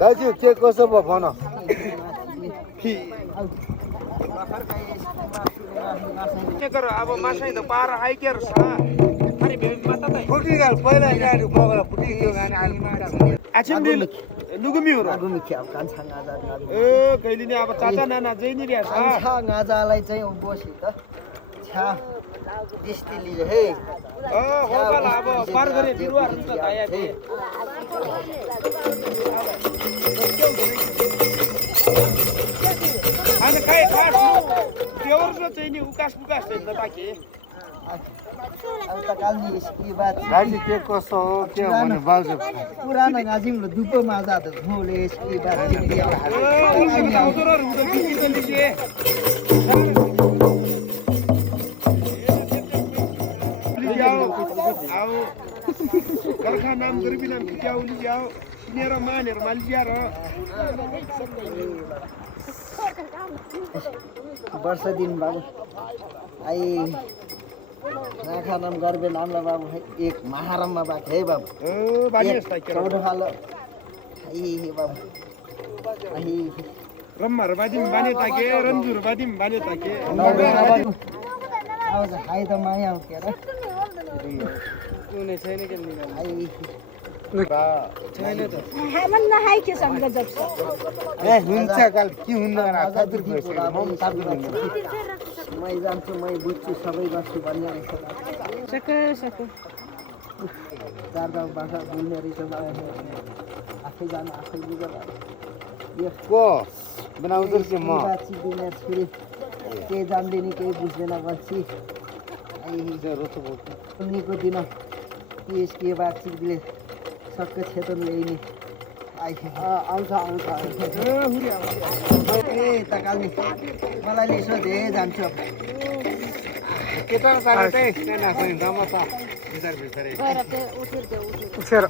दाजु के कसो भयो भन अब मासै त पार आइकेर छ अरे भेटमा त फुटिगल पहिला गाडी बगला फुटिगयो गाडी आछिन दिल लुगुमी हो र आगुमी ख्याल कान्छा गाजा ए कहिले नि अब चाचा नाना जै नि રહ્યા छ कान्छा गाजालाई चाहिँ बसी त छ्या दिस्तिली हे हो बाला अब पार गरे बिरुवाहरु त आया थिए अनि काय खास केवरको चाहिँ नि उकास पुकास चाहिँ त ताके अब त कालनी इसकी बात दाजु के कसो हो के भने बाल्छ पुरानो गाजिमले दुपो माजा त घोले इसकी बात ए उल्टी आउँदो र रुँदै बिकित लिजे आओ कर्खा नाम गरीबी नाम क्या उली जाओ मेरा मानेर मालिया र वर्ष दिन बाबु आई नाखा नाम गर्बे नामला बाबु एक महारममा बाके है बाबु ए बानी यस्ता के 14 हाल आई बाबु आई रम्मर बादिम बाने ताके रन्जुर बादिम बाने ताके आउँछ हाई त माया हो के र कुनै छैन के नि आई छैन त हमन नहाई के सँग जब ए हुन्छ काल के हुन्न र खातिर भइसक्यो म मै जान्छु मै बुझ्छु सबै गर्छु भन्ने रहेछ सके चार गाउँ भाषा बोल्ने रहेछ आफै जानु आफै बुझ को बनाउँछ के म बाची दिने छोरी केही जान्दैन केही बुझ्दैन बल्छी उनीको दिन के बाची दिले सक्के क्षेत्र ल्याइने आउँछ ए तकाल्ने मलाई लिसो दे जान्छु केटा सारा चाहिँ सेना छैन राम्रो त विचार बिचारै उठेर उठेर